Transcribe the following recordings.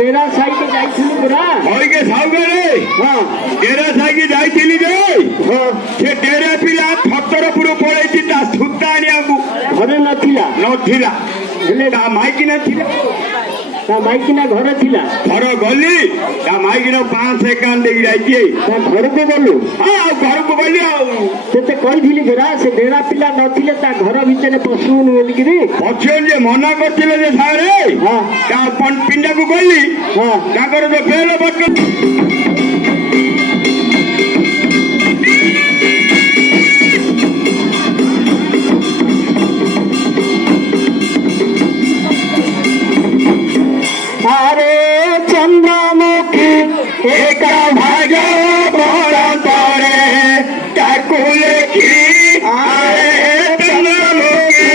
डेरा साइके जाइथिलु पुरा होई के साउगरे हां डेरा साइके जाइथिली जे हां से डेरा पिला फतरपुर पळैछि ता सुत्ता आनियाकू घरे नथिला हेले ता माइकी नथिला ता माइकिना घरे थिला घर गली ता माइकी न 5 सेकंड देई जाइछि ता घर को गलु हां घर को गली आ तेते कहिथिली बेरा से डेरा पिला नथिले ता घर भितरे पशुन बोलिकिरी पछियो जे मना करथिले जे सारे हां ता अपन पिंडा को गली हां ताकर जे बेल बट अरे चंद्रमुखी एक भाग बड़ा तोरे काकुल की आए चंद्रमुखी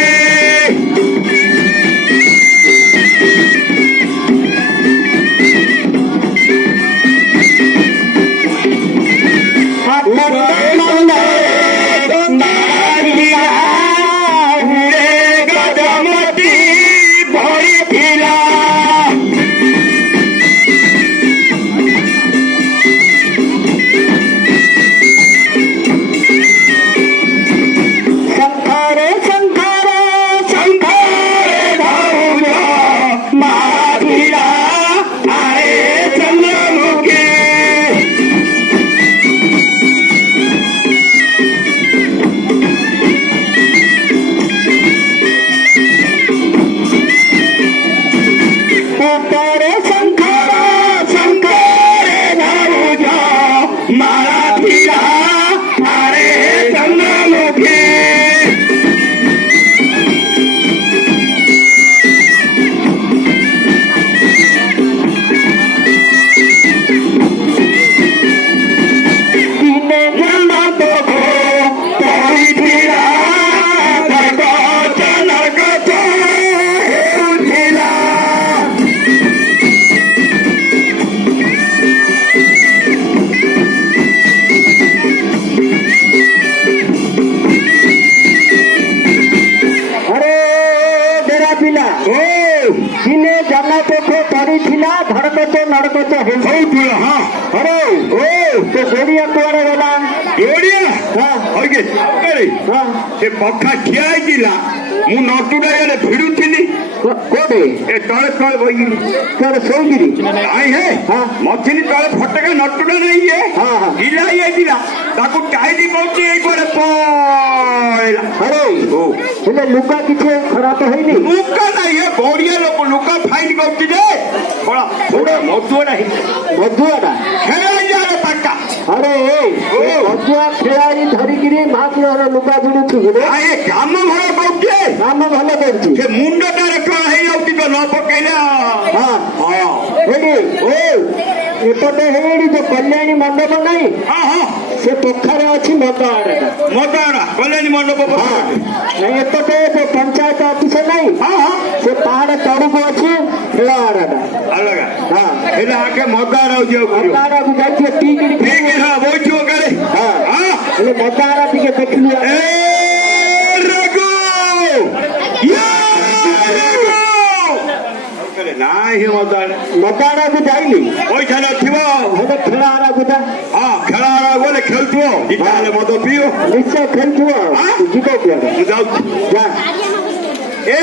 पखा ठिया मु नटुडा यारे भिड़ुथिली कोडे ए तळे तळे बई तोर सोगिरी आई है हां मथिनी तळे फटका नटुडा नहीं है हां हां गिला ये दिला ताकू टाइडी कोची एक बार पळला अरे ओ हेले लुका किछे खराब होइनी लुका नहीं है बोडिया लोक लुका फाइन कोची जे बड़ा थोड़ा मधुआ नहीं मधुआडा खेला जारे पक्का अरे ए मधुआ खेलाई धरिगिरी महापुर लुका जुडुछु रे आए काम भला कोची काम भला करछु से मुंडटा रे कळ हेई आउती तो न पकेला हां हां एडी ओ एपटे हेडी जो कल्याणी मंडप नहीं हां हां से पोखरे अछि मदाड़ा कल्याणी मंडप हां नहीं एपटे जो पंचायत ऑफिस नहीं हां हां से पहाड़ तड़ू को अछि खेलाड़ा अलग हां हेले आके मदाड़ा जाऊ मदाड़ा भी जाइए टीगिरी ठीक है बोइछो करे हां हां हेले मदाड़ा टिके देखलु ए रगो या करे नाही मदाड़ा भी जाइली पैसा नथिबो हेले खेलाड़ा गुदा हां खेलाड़ा बोले खेलथुओ इताले मद पियो निश्चय खेलथुओ जीतो पिया जाऊ जा ए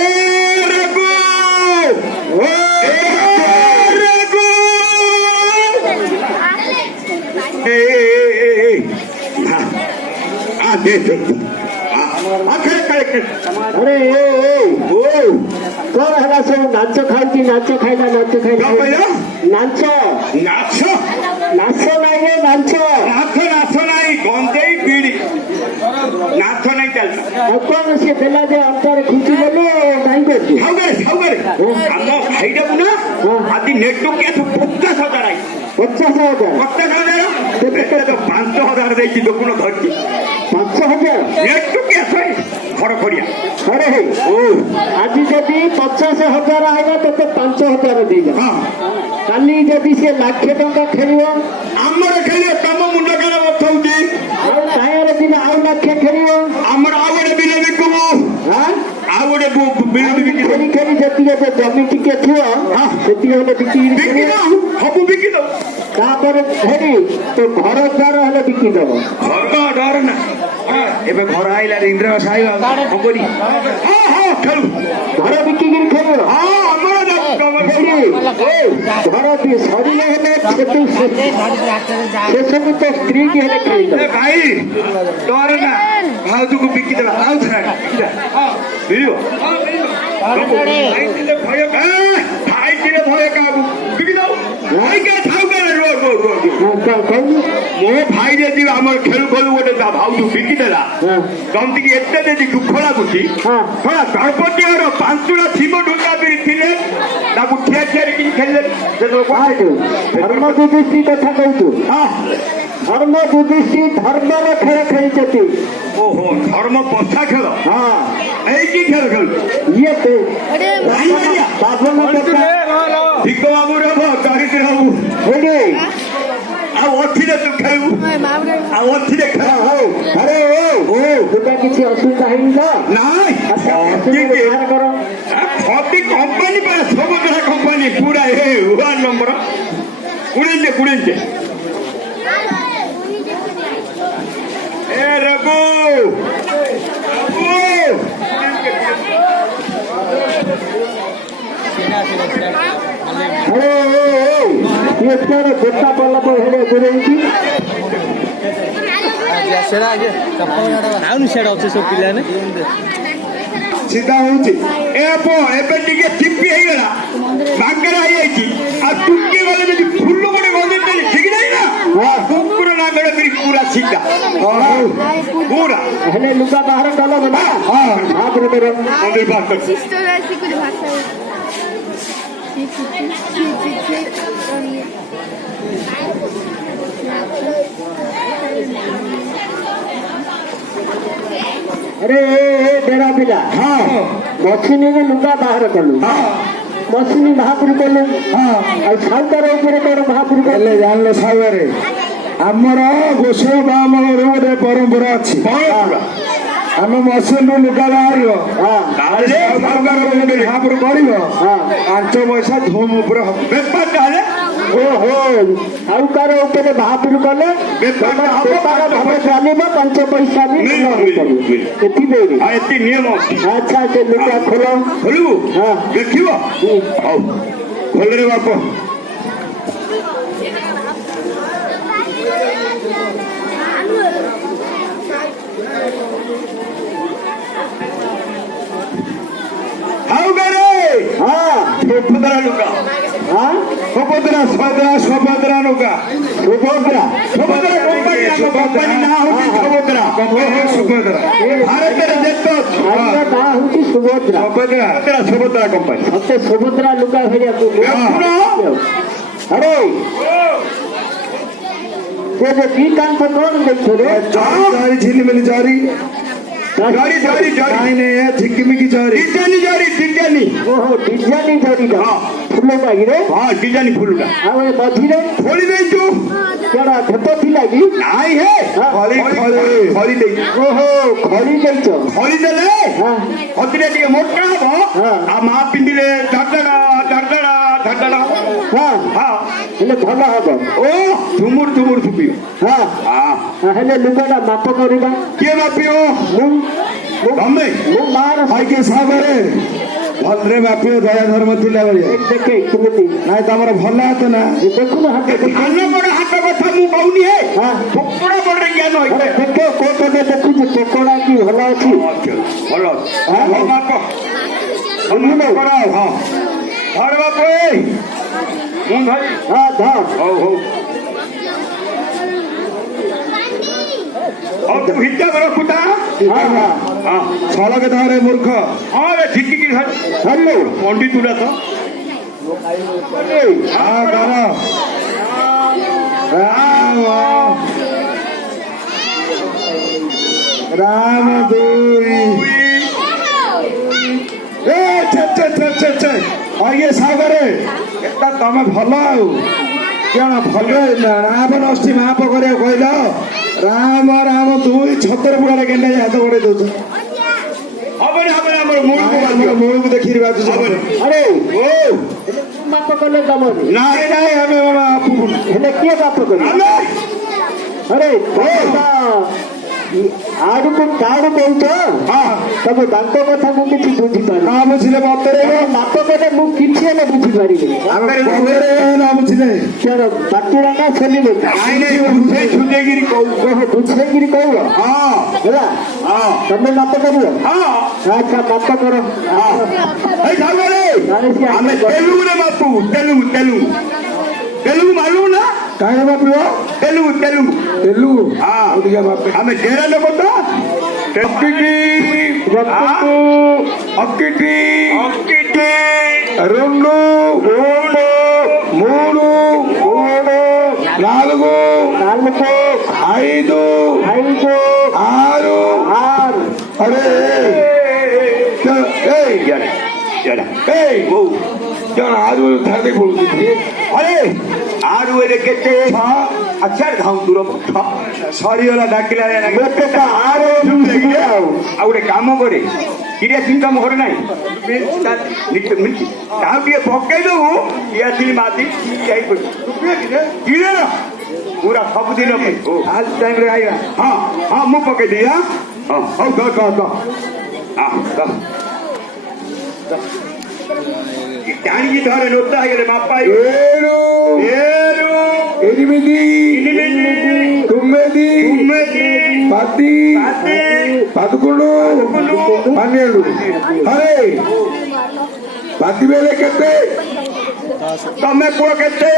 रगो ओ रगो ए आ दे आखरे करे अरे ओ कौन हला से नाच खाइला नाच नहीं नाच नहीं गंजेई बीड़ी नाच नहीं चलता कौन से बेला जे अंतर खुची बोलो नहीं करती साउगरे हम खाइडा ना आदि नेटवर्क के 50,000 आई 50,000 तो 5,000 देती दुकुन धरती 5,000 नेटवर्क के खड़ खड़िया अरे ओ आज जदि 50,000 आएगा तो 5,000 दीजा काली जदि से लाखे टंका खेलियो आमर खेलियो तम मुंड कर बथौदी कायर दिन आउ लाखे खेलियो आमर आवडे बिले बिकबो हां आवडे बिले बिकबो ଖେଳି ଖେଳି ଯେତିକି ଏବେ ଜମି ଟିକେ ଥିବ ସେତିକି ହେଲେ ବିକି ସବୁ ବିକି ଦବ ତାପରେ ହେରି ତୋ ଘର ଦ୍ୱାର ହେଲେ ବିକି ଦବ ଘର ଡର ନା ଏବେ ଘର ଆଇଲା ଇନ୍ଦ୍ର ସାହି କଣ କରି ହଁ ଖେଳୁ ଘର ବିକିକିରି ଖେଳିବ ହଁ ଆମର ଘର ବି ସରିଲେ ହେଲେ ସେସବୁ ତ ସ୍ତ୍ରୀ କି ହେଲେ ଖେଳିଦବ ଭାଇ ଡର ନା ଭାଉଜକୁ ବିକିଦେବା ଆଉ ମିଳିବ ଭାଇଟିରେ ଭୟ କାହାକୁ ବିକି ଦଉ ଭାଇ କେ ଥାଉ ମୋ ଭାଇ ଯଦି ଆମର ଖେଳୁ ଖେଳୁ ଗୋଟେ ତା ଭାଉଜୁ ବିକିଦେଲା ତମତିକି ଏତେ ଯଦି ଦୁଃଖ ଲାଗୁଛି ଦ୍ରୌପଦୀ ଘର 5ଟା ଥିବ ଢୁଙ୍କା ବିରି ଥିଲେ ତାକୁ ଠିଆ ଠିଆରେ କିଛି ଖେଳିଲେ ଧର୍ମ ଯୁଧିଷ୍ଠି କଥା କହୁଛୁ ଧର୍ମ ଯୁଧିଷ୍ଠି ଧର୍ମର ଖେଳ ଖେଳିଛନ୍ତି ଓହୋ ଧର୍ମ ପଛା ଖେଳ ହଁ ଏଇକି ଖେଳ ଖେଳୁ ଇଏ ଭିକ ବାବୁ ରବ ଦରିଦ୍ର ବାବୁ ଆଉ ଅଥିରେ ତୁ ଖେଳୁ ଆଉ ଅଥିରେ ଖେଳ ହଉ ଆରେ ତୁଟା କିଛି ଅସୁବିଧା ହେଇନି ତ ନାଇଁ କର कंपनी पर समुद्र कंपनी पूरा है वन नंबर कुड़े ए रघु ଗୋଟା ପଡିଲା ପରେ ହେଲେ ଦୂରେଇଛି सीधा होची ए पो एबे टिके टिपी हेगला भागरा आईची आ टुके वाले जदी फुल्लो कोडे गंदे देली ठीक नहीं ना कुकुर ना गड़े फिर पूरा सीधा पूरा हेले लुका बाहर डालो बना हां आप रे मेरे मंदिर बात कर सिस्टर ऐसी कुछ भाषा है अरे डेरा पिला हाँ मछली में लुगा बाहर कलु मछली महापुर कलु और साउकार ऊपर कौन महापुर कले जान लो साउरे आमर गोसाई बामल गोटे परंपरा अच्छी आम मछली लुगा बाहर महापुर कर 5 पैसा धूम बेपार चाहे ओहो साउकार ऊपर महापुर कले बेपार भाव चलो 5 पैसा भी नियम अच्छा से लुगा खोलो खोलू हाँ देखिव हौ खोल रे बाप हाउ करे हाँ सुभद्रा लुगा हाँ सुभद्रा लुगा सुभद्रा कंपनी ना होती सुभद्रा भारत रे देखो आइया ना होती सुभद्रा सुभद्रा कंपनी सबसे सुभद्रा लुगा भेड़िया को अरे ये की काम पर कौन देखो रे जारी झिलमिल जारी नहीं है झिकमिकी जारी डिजानी ओहो डिजानी जारी का हाँ फूलों का गिरे हाँ डिजानी फूल का हाँ वो मझिरे खोली दे तू केड़ा छतो थी लगी नहीं है खोली दे ओहो खोली देचो खोली देले हां हतिरे टिके मोटा हबो आ मा पिंडिले धडडा हां हां हेले भला हबो ओ झुमुर फुपियो हां हां हेले लुगाटा माप करिबा के मापियो मु मार भाई के सागरे भलरे मापियो दया धर्म थिला बलिया देखे केमिति नाय तमर भला हाथ ना देखु ना हाथ खाना बड़ हाथ कथा मु कहनी है हां टुकड़ा बड़ ज्ञान होइते देखे कोटे में देखु जे टुकड़ा की भला अछि भलो हां माप हमु न कराओ हां धर बाप ए मु धरी हां धर हो और तू हिट्टा बड़ा कुटा हां हां छला के धारे मूर्ख हां रे ठिकी की हेलो पंडित उड़ा था हां करो राम दूरी ए छे आइए सागरे एता तमे भलो आउ क्या भलो राम नष्टि माप करे कहल राम दुई 76 बुढ़ा गेंडा हाथ गोड़े दौच हम ମୂଳକୁ ବାନ୍ଧିବ ମୂଳକୁ ଦେଖିକି ବାଜୁଛି ହବନି। ଆରେ ଓ ବାପ କଲେ ତମର ନାଇଁ ନାଇଁ ଆମେ ହେଲେ କିଏ ବାପ କଲେ ଆମେ ଆରେ ଆଡକୁ କାହାକୁ କହୁଛ ତମେ ତାଙ୍କ କଥା ମୁଁ କିଛି ବୁଝିପାରୁନି ନା ବୁଝିଲେ ମତେ ବାପ କଲେ ମୁଁ କିଛି ହେଲେ ବୁଝିପାରିବିନି ନା ବୁଝିଲେ କଣ ବାଟୁରା ନା ଛେଲିବେ ନାଇଁ ନାଇଁ ବୁଝେଇ ସୁଝେଇକିରି କହୁ ବୁଝେଇକିରି କହିବ ହଁ ହେଲା ହଁ ତମେ ବାପ କରିବ ହଁ ଆଚ୍ଛା ବାପ କର ଏଇ ସାଙ୍ଗରେ ଆମେ ତେଲୁଗୁରେ ବାପୁ ତେଲୁଗୁ ତେଲୁଗୁ ତେଲୁଗୁ ମାଲୁମ ନା କାହିଁକି ବାପିବ ତେଲୁଗୁ ତେଲୁଗୁ ତେଲୁଗୁ ହଁ ଅଧିକା ବାପେ ଆମେ ଡେରା ଲୋକ ତ ଅକିଟି ଅକିଟି ଅକିଟି రెండు మూడు నాలుగు ఐదు ఆరు అరే ఆరు ధరని పడుతుంది अरे आरु एले केते अक्षर घाउ दूर सरीवाला डाकिला ଗୋଟେ ତ ଆର ଆଉ ଗୋଟେ କାମ କରେ କିରିଆ ଚିନ୍ତା ମୋର ନାହିଁ ତାହା ଟିକେ ପକେଇ ଦବୁ ଇଏ ଆସିଲି ମାତି ଯାଇ କିରେ ପୁରା ସବୁଦିନ ପାଇଁ ଆଜି ଟାଇମରେ ଆଇଲା ହଁ ହଁ ମୁଁ ପକେଇଦେବି ହଁ ହଉ କହ ଜାଣିକି ଧରେ ନୋତା ହେଇଗଲେ ବାପା ఏడు ఎనిమిది తొమ్మిది పది 11 12 అరే 10,000 କେତେ ତମେ ପୁଅ କେତେ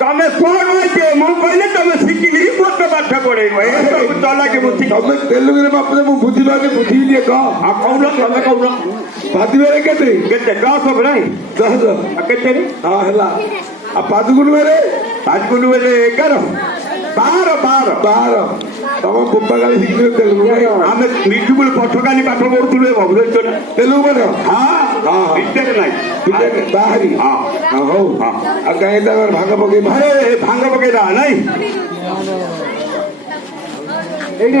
ତମେ ପୁଅ ନୁହେଁ ମୁଁ କହିଲେ ତମେ ଶିଖିକିରି ପୁଅ ପାଠ ପଢେଇବ ଏସବୁ ଚଲାକି ବୁଦ୍ଧି ତମେ ତେଲୁଗୁରେ ବାପରେ ମୁଁ ବୁଝିପାରୁନି ବୁଝିବି ଟିକେ କହ ଆଉ କହୁନ ତମେ କହୁନ 10,000 କେତେ କେତେ 10 ନାହିଁ 10 କେତେ ହଁ ହେଲା ଆଉ 11 ବେଳେ 11 12 ତମ ବୁପା ଗାଳି ଶିଖିଥିଲେ ତେଲୁଗୁ ଆମେ ମିଠୁବୁଲ ପଠକାନି ପାଠ ପଢୁଥିଲୁ ଏ ଭୁବନେଶ୍ୱର ତେଲୁଗୁ ମାନେ ହଁ ଭିତରେ ନାହିଁ ବାହାରି ହଁ ହଉ ଆଉ କାହିଁ ତାଙ୍କର ଭାଗ ପକେଇ ଆରେ ଭାଙ୍ଗ ପକେଇଦା ନାଇଁ ଏଇଠି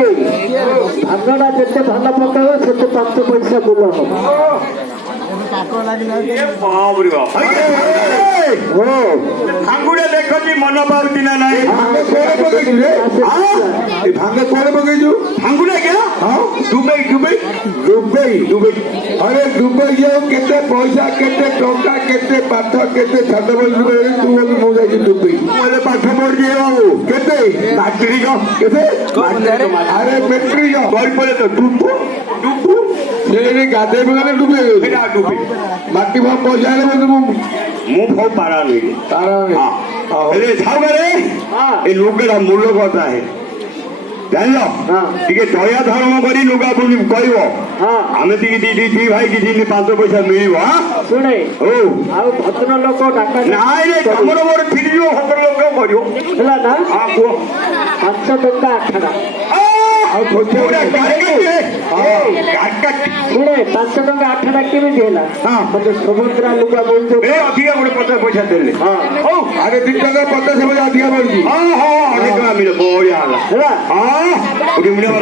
ଭାଗଟା ଯେତେ ଭଲ ପକେଇବ ସେତେ 5 ପଇସା ମୂଲ ହବ ଭାଙ୍ଗୁଡେ ଦେଖଛି ମନ ପାଉଛି ନା ନାଇଁ ଭାଙ୍ଗ କୁଆଡେ ପକେଇଛୁ ରେ ଏ ଭାଙ୍ଗ କୁଆଡେ ପକେଇଛୁ ଭାଙ୍ଗୁଡେ ଆଜ୍ଞା ହଁ ଦୁବେଇ ଆରେ ଦୁବାଇ ଯାଉ କେତେ ପଇସା କେତେ ଟଙ୍କା କେତେ ପାଠ କେତେ ଛାତ ବଳି ତୁ ବୋଲି ମୁଁ ଯାଇଛି ଦୁବାଇ ମୁଁ ପାଠ ପଢୁଛି ବାବୁ କେତେ ମାଟ୍ରିକ କେତେ ଆରେ ମେଟ୍ରିକ ବହି ପଡେ ତ ଡୁବୁ ସେଇଠି ଗାଧେଇ ପକେଇଲେ ଡୁବେଇ ଗଲି ସେଇଟା ଡୁବି ମାଟି ଭାବ ପଇସା ହେଲେ ମୁଁ ମୁଁ ବହୁ ପାରା ନେଇ ତାର ହେଲେ ସାଉଗାରେ ଏ ଲୁଗାଟା ମୂଳ କଥା ହେ ଜାଣିଲ ଟିକେ ଦୟା ଧର୍ମ କରି ଲୁଗା ବୋଲି କହିବ ଆମେ ଟିକେ ଦି ଭାଇ କିଛି 5 ପଇସା ମିଳିବ ଶୁଣେ ହଉ ଆଉ ଭଦ୍ର ଲୋକ ଡାକା ନାଇଁ ନାଇଁ ତମର ମୋର ଫିରିଯିବ ଭଦ୍ର ଲୋକ କରିବ ହେଲା ନା ହଁ କୁହ 5 ଟଙ୍କା ଆଠଣା ଆଉ ଶୁଣେ 5 ଟଙ୍କା ଆଠଣା କେମିତି ହେଲା ମତେ ସମୁଦ୍ରା ଲୁଗା ବୋଲୁଛୁ ଏ ଅଧିକା ଗୋଟେ 50 ପଇସା ଦେଲେ ହଉ ଆରେ 2 ଟଙ୍କା 50 ପଇସା ଅଧିକା ପଡୁଛି ହଁ ଅନେକ ଟଙ୍କା ମିଳିବ ବଢିଆ ହେଲା ହେଲା ହଁ କୋଉଠି ମିଳିବ